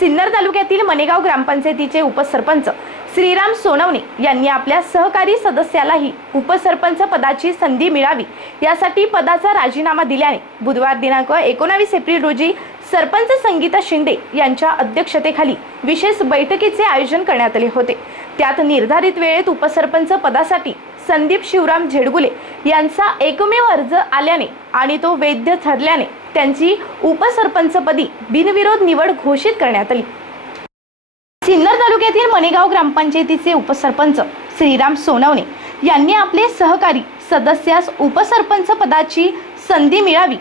सिन्नर तालुक्यातील मनेगाव ग्रामपंचायतीचे उपसरपंच श्रीराम सोनवणे यांनी आपल्या सहकारी सदस्यालाही उपसरपंच पदाची संधी मिळावी यासाठी पदाचा राजीनामा दिल्याने बुधवार दिनांक एकोणावीस एप्रिल रोजी सरपंच संगीता शिंदे यांच्या अध्यक्षतेखाली विशेष बैठकीचे आयोजन करण्यात आले होते. त्यात निर्धारित वेळेत उपसरपंच पदासाठी संदीप शिवराम झेडगुले यांचा एकमेव अर्ज आल्याने आणि तो वैध ठरल्याने त्यांची उपसरपंचपदी बिनविरोध निवड घोषित करण्यात आली. सिन्नर तालुक्यातील मणेगाव ग्रामपंचायतीचे उपसरपंच श्रीराम सोनवणे यांनी आपले सहकारी सदस्यास उपसरपंच पदाची संधी मिळावी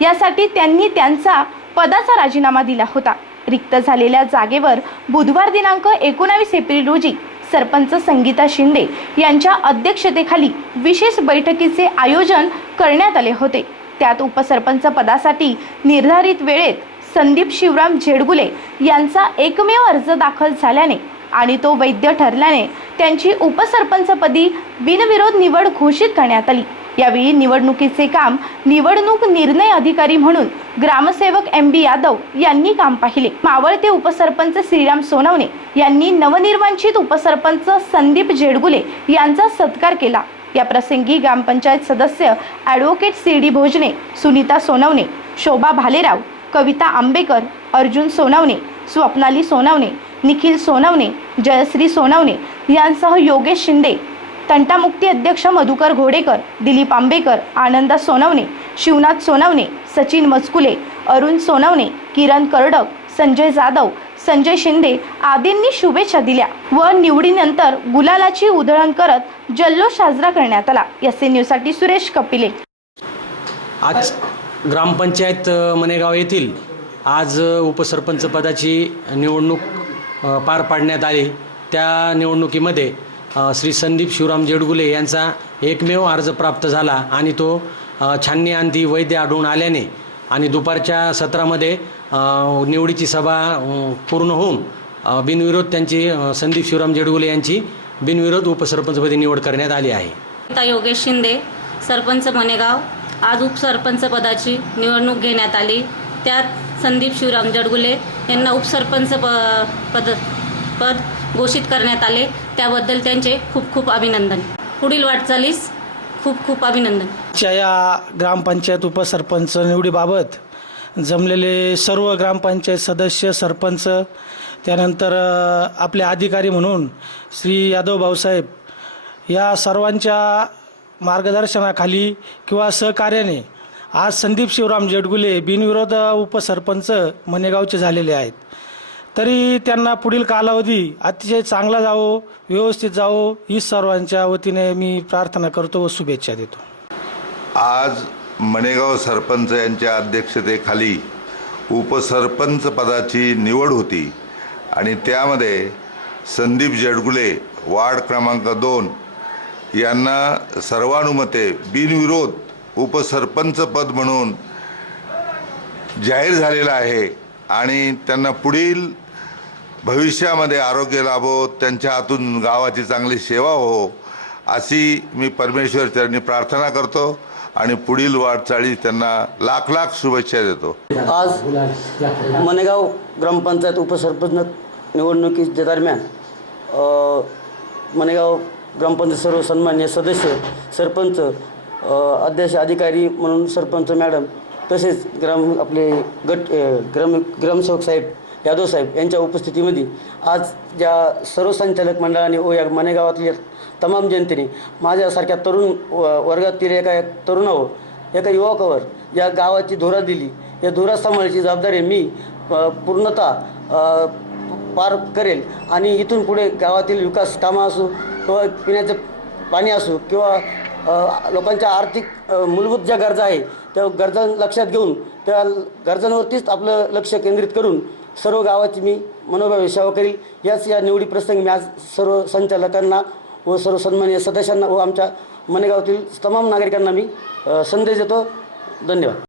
यासाठी त्यांनी त्यांचा पदाचा राजीनामा दिला होता. रिक्त झालेल्या जागेवर बुधवार दिनांक एकोणावीस एप्रिल रोजी सरपंच संगीता शिंदे यांच्या अध्यक्षतेखाली विशेष बैठकीचे आयोजन करण्यात आले होते. त्यात उपसरपंच पदासाठी निर्धारित वेळेत संदीप शिवराम झेडगुले यांचा एकमेव अर्ज दाखल झाल्याने आणि तो वैद्य ठरल्याने त्यांची उपसरपंचपदी बिनविरोध निवड घोषित करण्यात आली. यावेळी निवडणुकीचे काम निवडणूक निर्णय अधिकारी म्हणून ग्रामसेवक एम बी यादव यांनी काम पाहिले. मावळते उपसरपंच श्रीराम सोनवणे यांनी नवनिर्वांचित उपसरपंच संदीप झेडगुले यांचा सत्कार केला. या प्रसंगी ग्रामपंचायत सदस्य advocate C D Bhojane Sunita Sonawane Shobha Bhalerao Kavita Ambekar Arjun Sonawane Swapnali Sonawane Nikhil Sonawane Jayashree Sonawane यांसह योगेश शिंदे तंटामुक्ती अध्यक्ष मधुकर घोडेकर दिलीप आंबेकर आनंदा सोनवणे शिवनाथ सोनवणे सचिन मजकुले अरुण सोनवणे किरण करडक संजय जाधव संजय शिंदे आदींनी शुभेच्छा दिल्या व निवडीनंतर गुलालाची उधळण करत जल्लोष साजरा करण्यात आला. एस ए न्यूजसाठी सुरेश कपिले. आज ग्रामपंचायत मनेगाव येथील आज उपसरपंच पदाची निवडणूक पार पाडण्यात आली. त्या निवडणुकीमध्ये श्री संदीप शिवराम जेडगुले यांचा एकमेव अर्ज प्राप्त झाला आणि तो छाननी अंती वैद्य आढळून आल्याने आणि दुपारच्या सत्रामध्ये निवडीची सभा पूर्ण होऊन बिनविरोध त्यांची संदीप शिवराम जेडगुले यांची बिनविरोध उपसरपंचपदी निवड करण्यात आली आहे. ता योगेश शिंदे सरपंच मनेगाव आज उपसरपंच पदाची निवडणूक घेण्यात आली. त्यात संदीप शिवराम जडगुले यांना उपसरपंच प पद पद घोषित करण्यात आले. त्याबद्दल त्यांचे खूप खूप अभिनंदन. पुढील वाटचालीस खूप खूप अभिनंदन. च्या या ग्रामपंचायत उपसरपंच निवडीबाबत जमलेले सर्व ग्रामपंचायत सदस्य सरपंच त्यानंतर आपले अधिकारी म्हणून श्री यादव भाऊसाहेब या सर्वांच्या मार्गदर्शनाखाली किंवा सहकार्याने आज संदीप शिवराम जेडगुले बिनविरोध उपसरपंच मनेगावचे झालेले आहेत. तरी त्यांना पुढील कालावधी अतिशय चांगला जावो व्यवस्थित जावो ही सर्वांच्या वतीने मी प्रार्थना करतो व शुभेच्छा देतो. आज मणेगाव सरपंच यांच्या अध्यक्षतेखाली उपसरपंच पदाची निवड होती आणि त्यामध्ये संदीप जडगुले वार्ड क्रमांक दोन यांना सर्वानुमते बिनविरोध उपसरपंच पद म्हणून जाहीर झालेलं आहे आणि त्यांना पुढील भविष्यामध्ये आरोग्य लाभो त्यांच्या हातून गावाची चांगली सेवा हो अशी मी परमेश्वर चरणी प्रार्थना करतो आणि पुढील वाटचाळी त्यांना लाख लाख शुभेच्छा देतो. आज मनेगाव ग्रामपंचायत उपसरपंच निवडणुकीच्या दरम्यान मनेगाव ग्रामपंचायत सर्व सन्मान्य सदस्य सरपंच अध्यक्ष अधिकारी म्हणून सरपंच मॅडम तसेच ग्राम आपले गट ग्राम ग्रामसेवक साहेब यादव साहेब यांच्या उपस्थितीमध्ये आज ज्या सर्व संचालक मंडळाने व या मनेगावातल्या तमाम जनतेने माझ्यासारख्या तरुण व- वर्गातील एका तरुणावर एका युवकावर या गावाची धुरा दिली. या धुरा सांभाळायची जबाबदारी मी पूर्णतः पार करेल आणि इथून पुढे गावातील विकास कामं असो किंवा पिण्याचं पाणी असो किंवा लोकांच्या आर्थिक मूलभूत ज्या गरजा आहे त्या गरजा लक्षात घेऊन त्या गरजांवरतीच आपलं लक्ष केंद्रित करून सर्व गावाची मी मनोभावे सेवा करील. याच या निवडी प्रसंगी मी आज सर्व संचालकांना व सर्व सन्माननीय सदस्यांना व आमच्या मनेगावातील तमाम नागरिकांना मी संदेश देतो. धन्यवाद.